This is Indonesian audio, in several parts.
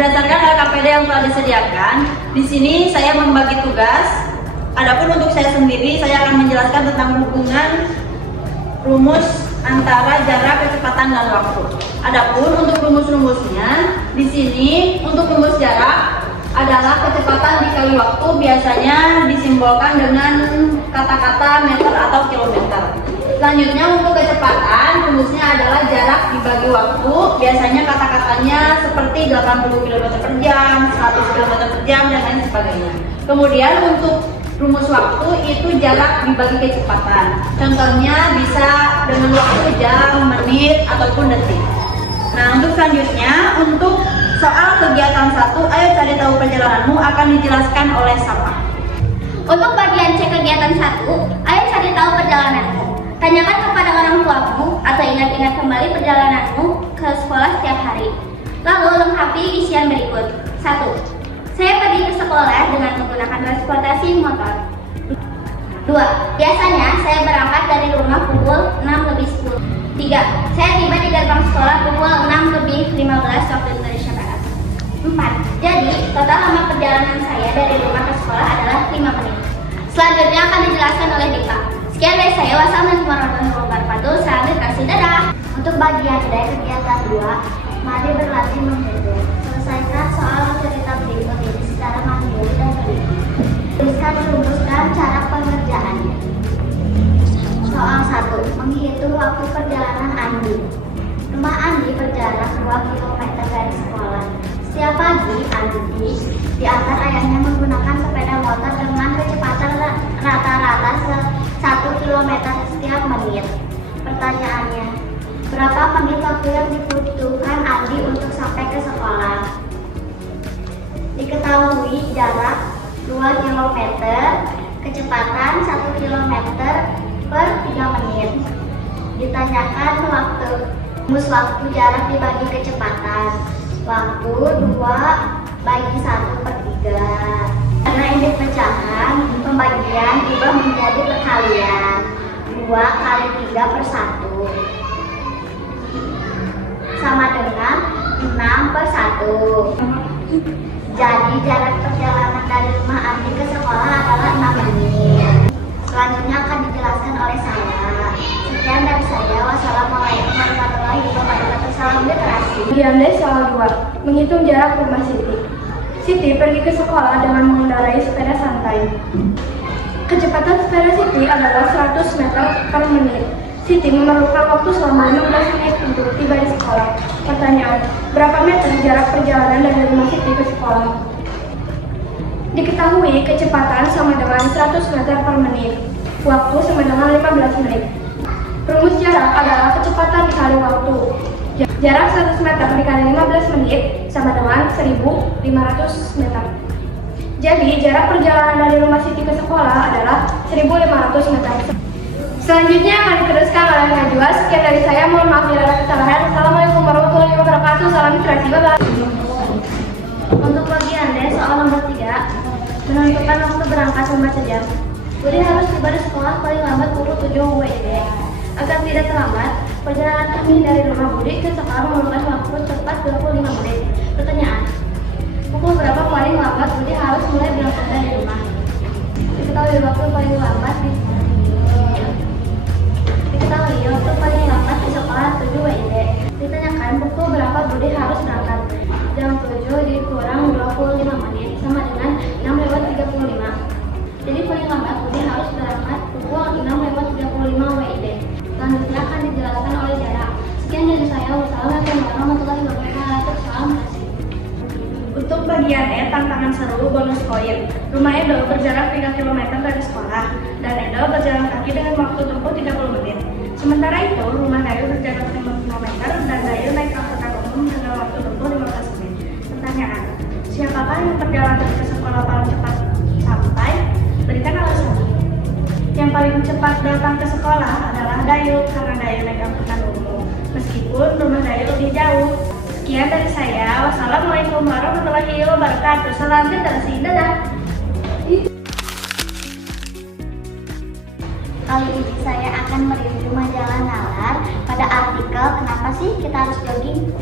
Berdasarkan LKPD yang telah disediakan, di sini saya membagi tugas. Adapun untuk saya sendiri, saya akan menjelaskan tentang hubungan rumus antara jarak, kecepatan, dan waktu. Adapun untuk rumus-rumusnya, di sini untuk rumus jarak adalah kecepatan dikali waktu, biasanya disimbolkan dengan kata-kata meter atau kilometer. Selanjutnya untuk kecepatan, rumusnya adalah jarak dibagi waktu, biasanya kata-katanya seperti 80 km per jam, 100 km per jam, dan lain sebagainya. Kemudian untuk rumus waktu itu jarak dibagi kecepatan. Contohnya bisa dengan waktu jam, menit, ataupun detik. Nah, untuk selanjutnya, untuk soal kegiatan 1, ayo cari tahu perjalananmu akan dijelaskan oleh Sapa. Untuk bagian C kegiatan 1, ayo cari tahu perjalananmu. Tanyakan kepada orang tuamu atau ingat-ingat kembali perjalananmu ke sekolah setiap hari. Lalu lengkapi isian berikut. 1. Saya pergi ke sekolah dengan menggunakan transportasi motor. 2. Biasanya saya berangkat dari rumah pukul 6:10. 3. Saya tiba di gerbang sekolah pukul 6:15 waktu Indonesia Barat. 4. Jadi, total lama perjalanan saya dari rumah ke sekolah adalah 5 menit. Selanjutnya akan dijelaskan oleh Dika. Sekian dari saya, wassalamualaikum warahmatullahi wabarakatuh. Salam literasi, dadah. Untuk bagian D kegiatan 2, mari berlatih menghitung. Selesaikan soal cerita berikut ini secara mandiri dan teliti. Tuliskan rumus dan cara pengerjaannya. Soal 1, menghitung waktu perjalanan Andi. Rumah Andi berjarak 2 km dari sekolah. Setiap pagi, Andi diantar ayahnya menggunakan sepeda motor dengan kecepatan rata-rata 1 km setiap menit. Pertanyaannya, berapa menit waktu yang dibutuhkan Andi untuk sampai ke sekolah? Diketahui jarak 2 km, kecepatan 1 km per 3 menit. Ditanyakan rumus waktu jarak dibagi kecepatan. Waktu 2 bagi 1/3. Karena ini pecahan, pembagian diubah menjadi perkalian. 2 kali 3/1 sama dengan 6/1. Jadi jarak perjalanan dari rumah Andi ke sekolah adalah 6 menit. Selanjutnya akan dijelaskan oleh saya. Sekian dari saya. Wassalamualaikum warahmatullahi wabarakatuh. Salam literasi. Bagian D soal 2, menghitung jarak rumah Siti. Siti pergi ke sekolah dengan mengendarai sepeda santai. Kecepatan sepeda Siti adalah 100 meter per menit. Siti memerlukan waktu selama 15 menit untuk tiba di sekolah. Pertanyaan, berapa meter jarak perjalanan dari rumah Siti ke sekolah? Diketahui kecepatan sama dengan 100 meter per menit. Waktu sama dengan 15 menit. Rumus jarak adalah kecepatan dikali waktu. Jarak 100 meter dikali 15 menit sama dengan 1500 meter. Jadi jarak perjalanan dari rumah Siti ke sekolah adalah 1500 meter. Selanjutnya akan diteruskan oleh Najwa. Sekian dari saya, mohon maaf bila ada kesalahan. Assalamualaikum warahmatullahi wabarakatuh. Salam literasi, bye-bye. Untuk bagian D soal nomor 3, menentukan waktu berangkat membaca jam. Budi harus tiba di sekolah paling lambat pukul 7 WIB. Agar tidak terlambat, perjalanan kami dari rumah Budi ke sekolah memerlukan waktu tepat 25 menit. Pertanyaan, pukul berapa paling lambat Budi harus mulai berangkat dari rumah? Diketahui waktu paling lambat di sekolah 7 WIB. Ditanyakan pukul berapa Budi harus berangkat. Jam 7 dikurang 25 menit sama dengan 6:35. Jadi paling lambat Budi harus berangkat pukul 6:35 WIB. Selanjutnya akan dijelaskan oleh jarak. Sekian dari saya. Wassalamualaikum warahmatullahi wabarakatuh. Salam kasih. Untuk bagian E, tantangan seru bonus poin. Rumah Edo berjarak 3 km dari sekolah dan Edo berjalan kaki dengan waktu tempuh 30 menit. Sementara itu, rumah Dayu berjarak 5 km dan Dayu naik angkutan umum dengan waktu tempuh 15 menit. Pertanyaan, siapakah yang perjalanan ke sekolah paling cepat sampai? Berikan alasan. Yang paling cepat datang ke sekolah adalah Dayu karena Dayu naik angkutan umum. Meskipun rumah Dayu lebih jauh. Sekian dari saya. Wassalamualaikum warahmatullahi wabarakatuh. Salam literasi, dadah. Kali ini saya akan mereview majalah Nalar pada artikel kenapa sih kita harus jogging.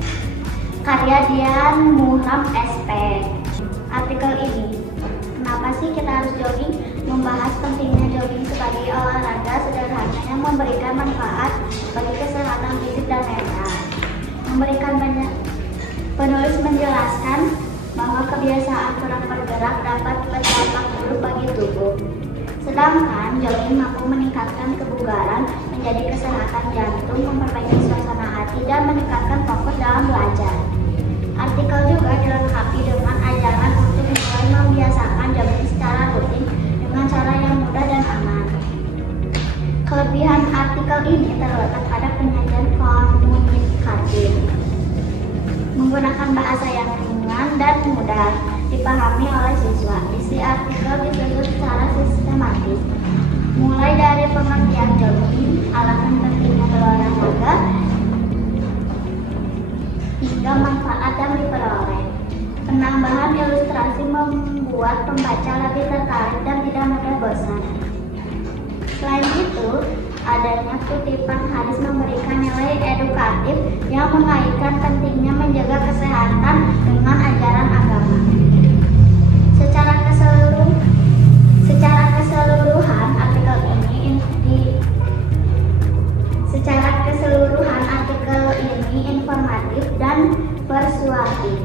karya Dian Muhammad SP. Artikel ini, kenapa sih kita harus jogging? Membahas pentingnya jogging sebagai olahraga sederhana yang memberikan manfaat bagi kesehatan fisik dan mental. Memberikan banyak. Penulis menjelaskan bahwa kebiasaan kurang bergerak dapat berdampak buruk bagi tubuh. Sedangkan jogging mampu meningkatkan kebugaran, menjadi kesehatan jantung, memperbaiki suasana hati, dan meningkatkan fokus dalam belajar. Artikel juga dilengkapi dengan ajaran untuk mulai membiasakan jogging secara rutin dengan cara yang mudah dan aman. Kelebihan artikel ini terletak pada penyajian komunikatif, menggunakan bahasa yang ringan dan mudah dipahami oleh siswa. Isi artikel disusun secara sistematis, mulai dari pengertian jogging, alasan pentingnya berolahraga, hingga manfaat yang diperoleh. Penambahan ilustrasi membuat pembaca lebih tertarik dan tidak mudah bosan. Selain itu, adanya kutipan hadis memberikan nilai edukatif yang mengaitkan pentingnya menjaga kesehatan dengan ajaran agama. Secara keseluruhan artikel ini informatif dan persuasif.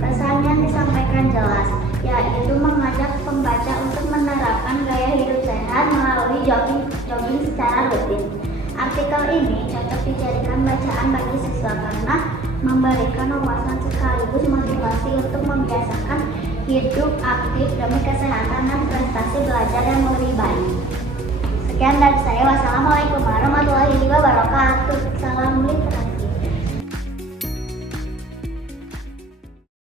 Pesan yang disampaikan jelas, yaitu mengajak pembaca untuk menerapkan gaya hidup sehat melalui jogging secara rutin. Artikel ini cocok dijadikan bacaan bagi siswa karena memberikan wawasan sekaligus motivasi untuk membiasakan hidup aktif demi kesehatan dan prestasi belajar yang lebih baik. Sekian dari saya. Wassalamualaikum warahmatullahi wabarakatuh. Salam literasi.